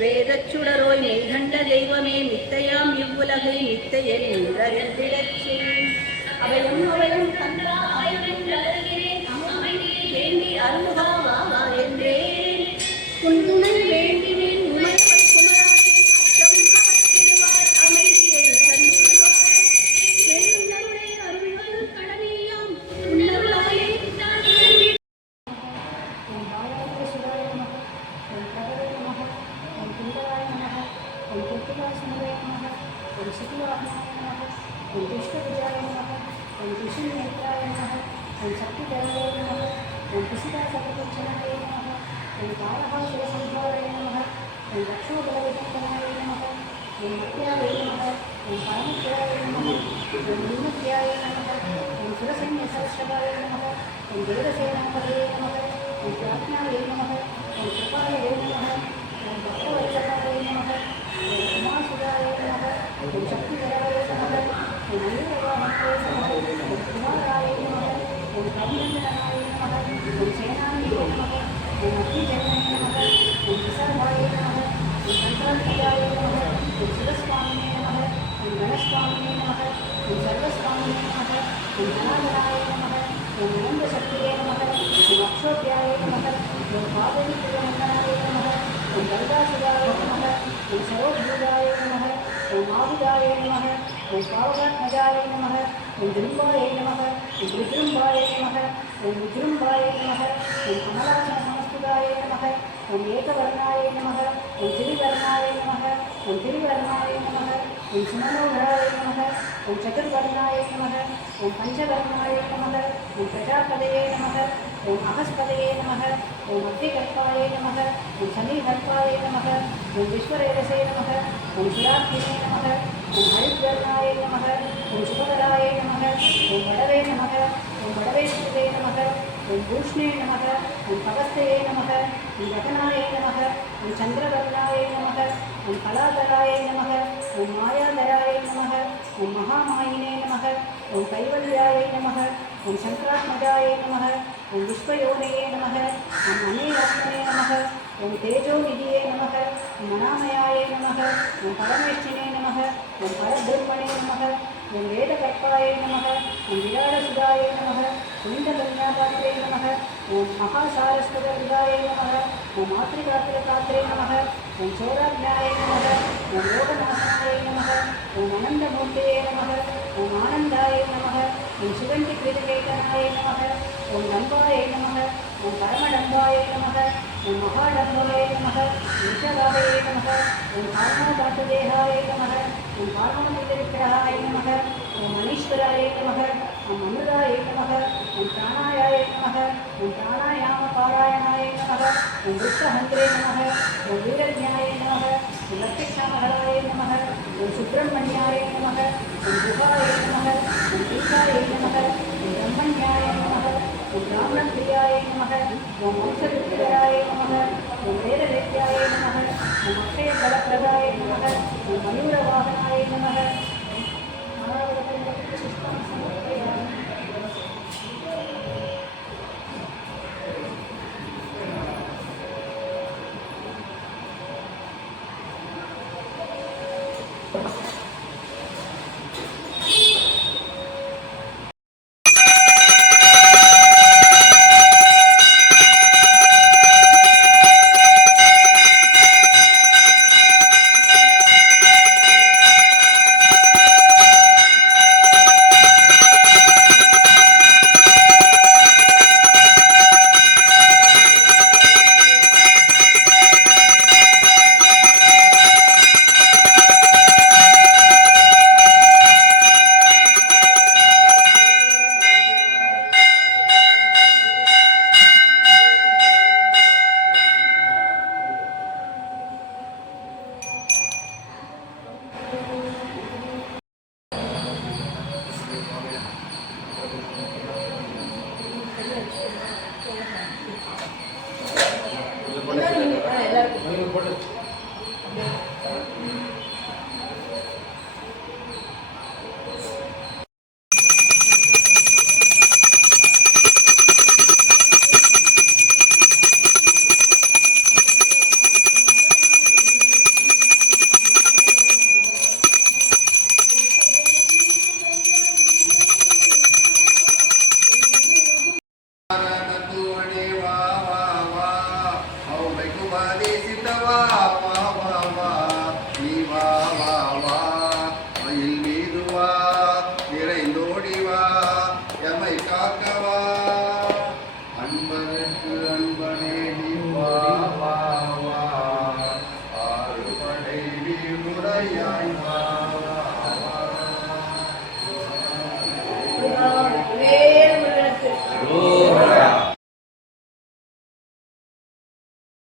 வேதச்சுடரோய் மெய்கண்ட தெய்வமே மித்தையாம் இவ்வுலகை மித்தையை நின்றறிந்திடச்சே அவையும் அவையும் தந்தா அவையென்றேன் அமைதியை வேண்டி அருள்காவா என்றேன் குந்துணை வேண்டினேன் உமைப்பை குமராகி அச்சம் காத்திடுவாய் அமைதியை தந்திடுவாய் என்னருளை அருள்வது கடமையாம் உன்னருளாலே चतुर्वर्णाय नमः ओं पंचवर्णाय नमः ओं प्रजापतये नमः ओं अहस्पतये नमः ओं अग्निकल्पाय नमः ओं शनिकल्पाय नमः ओं विश्वरेरसे नमः ओं सुराग्निने नमः ओं हरिद्वर्णाय नमः ओं शुभकराय नमः ओं वडवे नमः ओं वडवेश्वरे नमः ओं भूष्णे नमः ओं पवस्तये नमः ओं गगनाय नमः ओं चंद्रवर्णाय नमः ओं कलाधराय नमः ओं मायाधराय नमः ओं महामायिने नमः ओं कैवल्याय नमः ओं शंकरात्मजाय नमः ओं विश्वयोनये नमः ओं अनेकात्मने नमः ओं तेजोनिधिये नमः ओं मनामयाय नमः ओं परमेष्ठिने नमः ओं परब्रह्मणे नमः ओं वेदकल्पाय नमः ओं विराटसुधाय नमः कुण्डकन्यापात्रे नमः ओं महासारस्वतविदाय नमः ओं मातृकात्रकात्रे नमः ओं चोराज्ञाय नमः ओं योगनाशाय नमः ओं अनन्तमूर्तये नमः ओं आनन्दाय नमः ओं शिवन्तिकृतकेतनाय नमः ओं डम्बाय नमः ओं परमडम्बाय नमः ओं महाडम्बाय नमः ऋषभाय नमः ओं कारणोपातदेहाय नमः ओं कारणोपविग्रहाय नमः ओं मनीश्वराय नमः ओं अमृताय नमः ओं प्राणायाय नमः ओं प्राणायामपारायणाय नमः ओं वृक्षहन्त्रे नमः ओं वीरज्ञाय नमः ओं लक्ष्मणाय नमः ओं सुब्रह्मण्याय नमः ओं गुहाय नमः ओं टीकाय नमः ओं ब्रह्मण्याय नमः ओं ब्राह्मणप्रियाय नमः ओं वंशविद्याय नमः ओं वेदवेद्याय नमः ओं अक्षयबलप्रदाय नमः ओं मयूरवाहनाय नमः உபதேசித்தவா வா வா வா நீ வா வா வா மயில் மீது வா விரைந்தோடி வா எமை காக்க